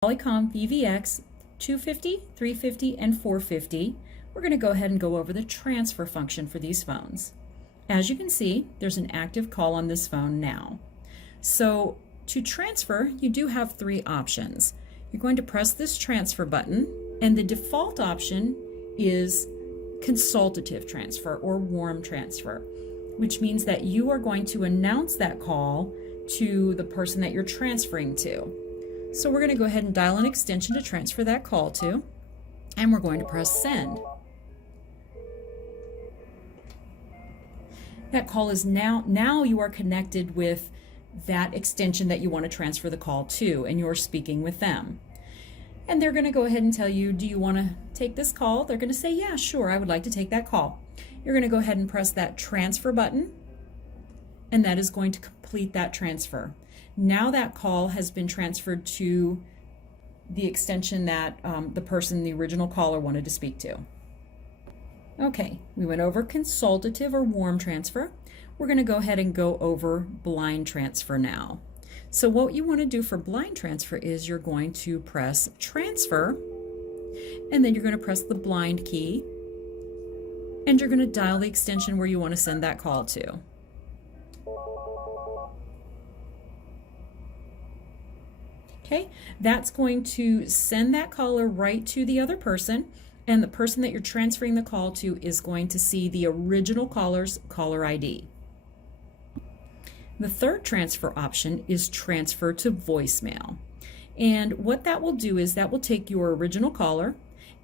Polycom VVX 250, 350, and 450, we're going to go ahead and go over the transfer function for these phones. As you can see, there's an active call on this phone now. So to transfer, you do have three options. You're going to press this transfer button, and the default option is consultative transfer or warm transfer, which means that you are going to announce that call to the person that you're transferring to. So we're going to go ahead and dial an extension to transfer that call to, and we're going to press send. That call is now you are connected with that extension that you want to transfer the call to, and you're speaking with them. And they're going to go ahead and tell you, do you want to take this call? They're going to say, yeah, sure, I would like to take that call. You're going to go ahead and press that transfer button, and that is going to complete that transfer. Now that call has been transferred to the extension that the original caller wanted to speak to. Okay, we went over consultative or warm transfer. We're going to go ahead and go over blind transfer now. So what you want to do for blind transfer is you're going to press transfer, and then you're going to press the blind key, and you're going to dial the extension where you want to send that call to. Okay, that's going to send that caller right to the other person, and the person that you're transferring the call to is going to see the original caller's caller ID. The third transfer option is transfer to voicemail. And what that will do is that will take your original caller,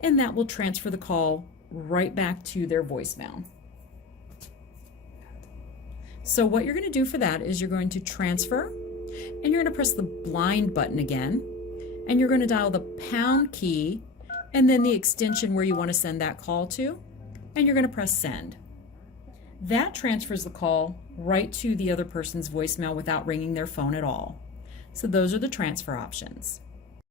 and that will transfer the call right back to their voicemail. So what you're going to do for that is you're going to transfer, and you're going to press the blind button again, and you're going to dial the pound key and then the extension where you want to send that call to, and you're going to press send. That transfers the call right to the other person's voicemail without ringing their phone at all. So those are the transfer options.